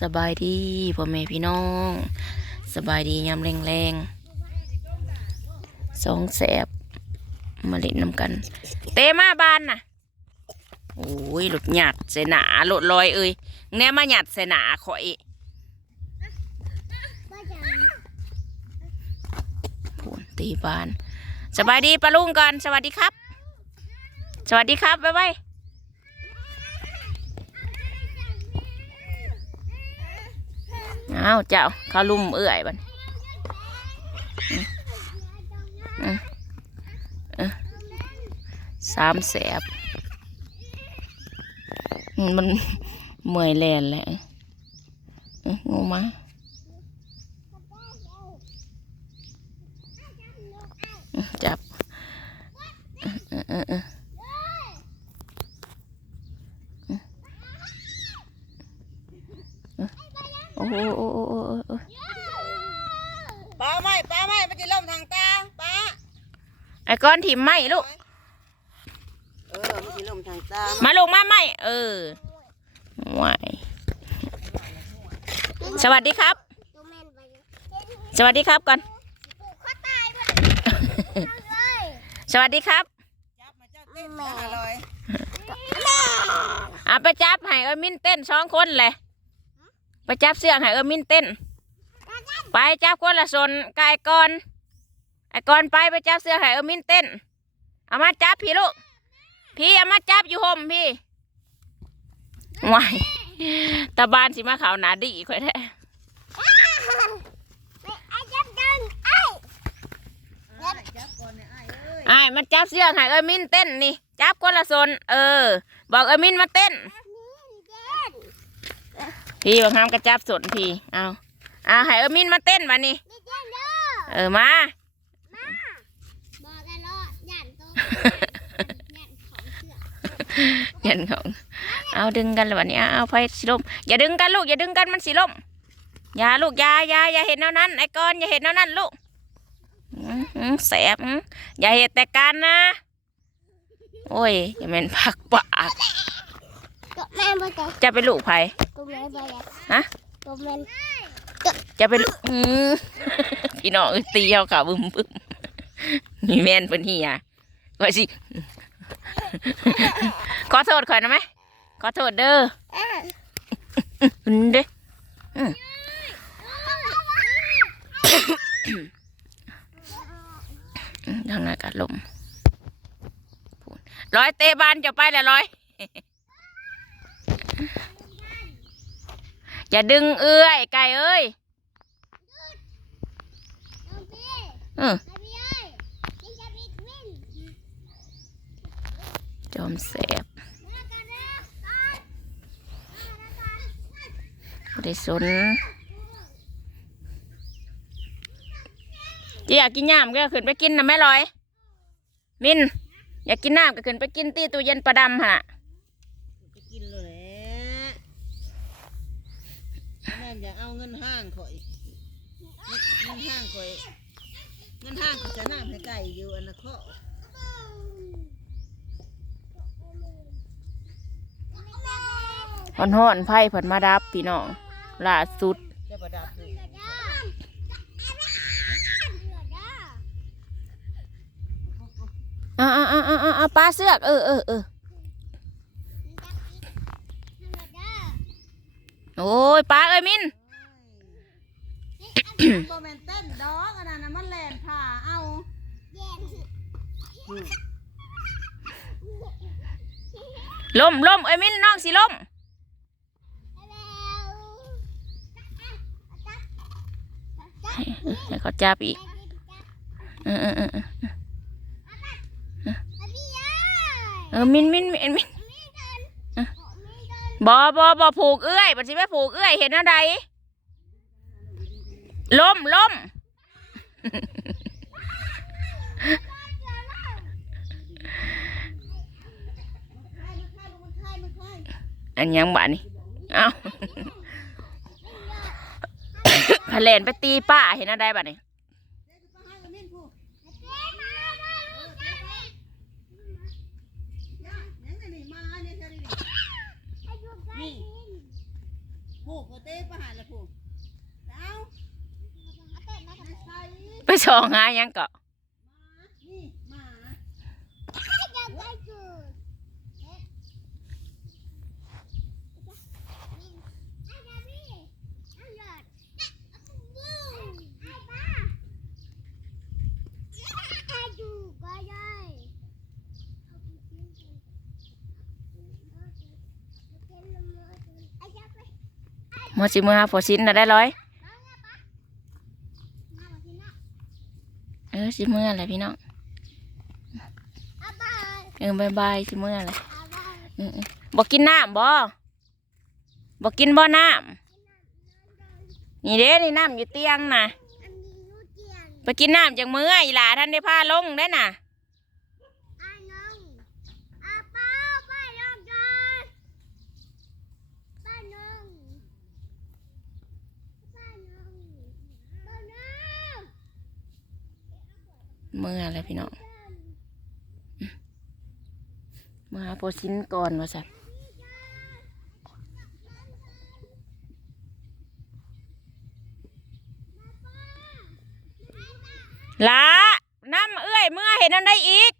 สบายดีพ่อแม่พี่น้อง สบายดียามแรงๆสองแสบมาเล่นน้ำกัน เตมาบานน่ะโอ้ยหลุดหยัดเสหนาหลุดลอยเอ้ยแน่มาหยัดเสหนาข่อยโอ้ยตีบาน สบายดีปะลุงก่อน สวัสดีครับ สวัสดีครับบ๊ายบาย อ้าวเจ้าเขาลุ่มเอื่อยบันสามแสบ มันเมื่อยแลนแหละงูมาจับโอ้โหโอ้โหโอ้โหโอ้โห ป้าไม่ป้าไม่มันจะล่มทางตาป้า ไอ้ก้อนถิ่มไหมลูก เออมันจะล่มทางตามาลงมาไหมเออไหวสวัสดีครับสวัสดีครับก่อนสวัสดีครับจับมาเจ้าเต้นมาอร่อยเอาไปจับให้เออมินเต้นสองคนเลยไปจับเสื้อให้เออมินเต้น ไปจับคนละสนกายก่อนไอ้ ก่อนไปไปจับเสื้อให้เออมินเต้น เอามาจับพี่ลูก พี่เอามาจับอยู่ห่มพี่ไหวตาบานสิมาขาวหนาดีค่อยแท้จับก่อนเนี่ยไอ้เอ้ยไอ้ายมันจับเสื้อให้เออมินเต้นนี่ จับคนละสนเออ บอกเออมินมาเต้น พี่บางครั้งก็จับสนพี่ เอาเอาให้เออมินมาเต้นมานี่ เออมา เงินของเอาดึงกันเลยวันนี้เอาไฟสิลมอย่าดึงกันลูกอย่าดึงกันมันสิลมอย่าลูกอย่าอย่าอย่าเห็นเท่านั้นไอ้กอนอย่าเห็นเท่านั้นลูกแสบอย่าเห็นแต่การนะ โอ้ยอย่าเป็นผักปากแม่จะเป็นลูกไผ่ฮะจะเป็นลูกพี่น้องตีเอาขาบึ้มบึ้มมีแมนเพิ่นเฮีย ว่าสิขอโทษข่อยนะไหมขอโทษเด้ออะอืมเด้ออืมทางนั้นอากาศลมพูดร้อยเตะบานจะไปแล้วร้อย อย่าดึงเอื้อยไก่เอ้ยน้องพี่เออ ไอ้พี่เอ้ยนี่จะบิดมิน จอมแสบอก่อนมากันบ่ได้สนจีอยากกินน้ำก็ขึ้นไปกินนะแม่ลอย มิน อยากกินน้ำก็ขึ้นไปกินตีตู้เย็นประดำฮะไปกินเลยแหละแม่อยากเอาเงินห้างข่อย เงินห้างข่อย เงินห้างข่อยจะน้ำให้ไก่อยู่อันนั้นเคาะห่อนห่อนไพ่ผลมาดับพี่น้องล่าสุดอ่าอ่าอ่าอ่าอ่าปลาเสือกเออเออเออโอ้ยปลาเอ้ยมินโมเมนเต้นดอกอันนั้นมันแลนผ่าเอาล่มล่มเอ้ยมินน้องสิล่ม ให้เขาจับอีกเออเออเออเออมินมินมินมินบอบอบอผูกเอื้อยบัดสิไปผูกเอื้อยเห็นอะไรล่มล่มอันยังบ้านี่เอ้า พะเลนไปตีป้าเห็นอะไรบ้านี่ยังไงนี่มาเนี่ยเธอนี่นี่ผูกก็เต้ประหารละผูกเอาเอาเต้นมาทำไมใส่ไปส่องหาหยังเกาะ นี่หมา ยังไงจูดเอ๊ะไอ้ดาบี้ไอ้หยอดไอ้บูไอ้บ้าไอ้จูก็ได้เอาไปกินกันไอ้ยาไป ห มอสิมือหาฝอสินน่ะได้ร้อยน้องเนี่ยปะมาบอกที่น่ะเออสิมืออะไรพี่น้องอาบายเออบายบายสิมืออะไรอาบายอืมๆบอกกินน้ำบ่บอกกินบ่น้ำนี่เด้นี่น้ำอยู่เตียงน่ะอันนี้นูเจียนไปกินน้ำจากมืออีหลาท่านได้พาลงได้น่ะ อาน้องอาเป้าไปลองจอนป้าน้องป้าน้องป้าน้อง เมื่ออะไรพี่น้องมาหาโพสินก่อนว่าสัตว์ละน้ำเอื้อยเมื่อเห็นอันได้อีก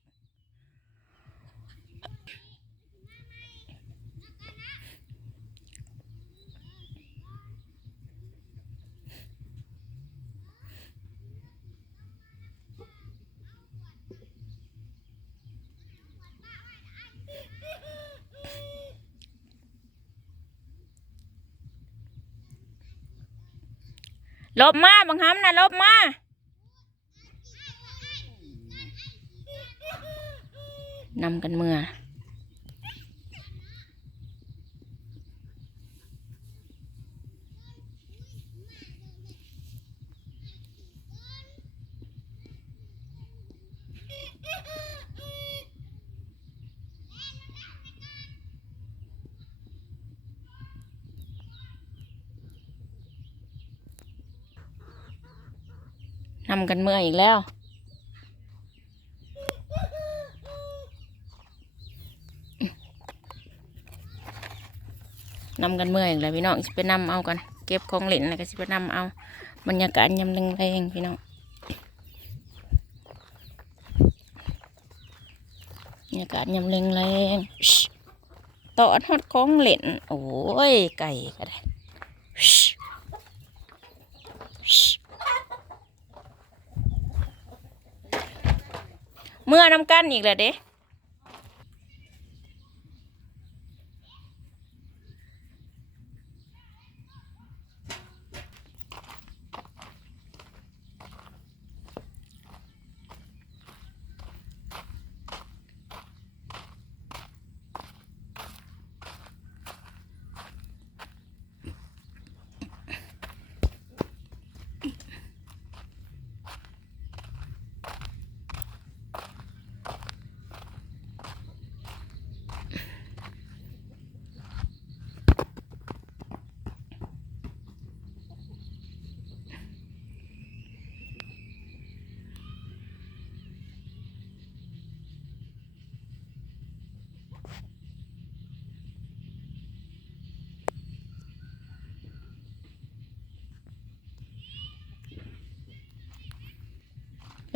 ลบมาบังคับนะลบมานำกันเมื่อำกันเมื่ออีกแล้ว นำกันเมื่ออีกแล้วพี่น้องสิไปนำเอากัน เก็บของเล่นแล้วก็สิไปนำเอา บรรยากาศยำแรงๆพี่น้องบรรยากาศยำแรงๆชิตอดฮอดของเล่น โอ้ย ไก่ก็ได้ เมื่อน้ำกั้นอีกแล้วเด้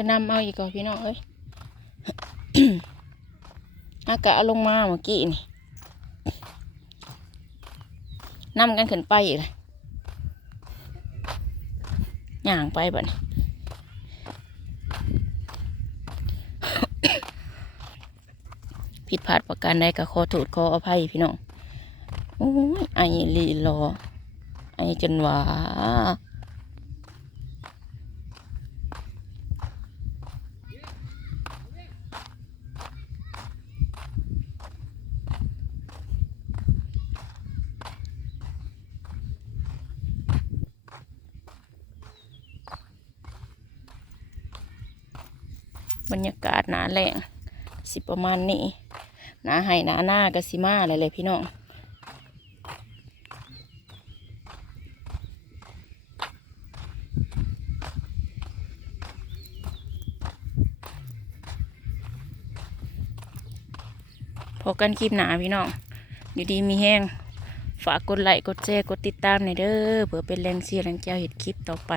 ไปนำเอาอีกก่อนพี่น้องเอ้ยอากาศลงมาเมื่อกี้นี่นำกันขึ้นไปอีกเลยย่างไปบัดนี้ผิดพลาดประการใดก็ขอโทษขออภัยพี่น้องโอ้ยไอ้ลีรอไอ้จนหว่า บรรยากาศหนาแรงสิประมาณนี้หนาให้หนาหน้าก็สิมาอะไรเลยพี่น้องพอกันคลิปหนาพี่น้อง อยู่ดีมีแห้ง ฝากกดไลค์กดแชร์กดติดตามหน่อยเด้อเพื่อเป็นแรงเชียร์แรงใจเห็ดคลิปต่อไป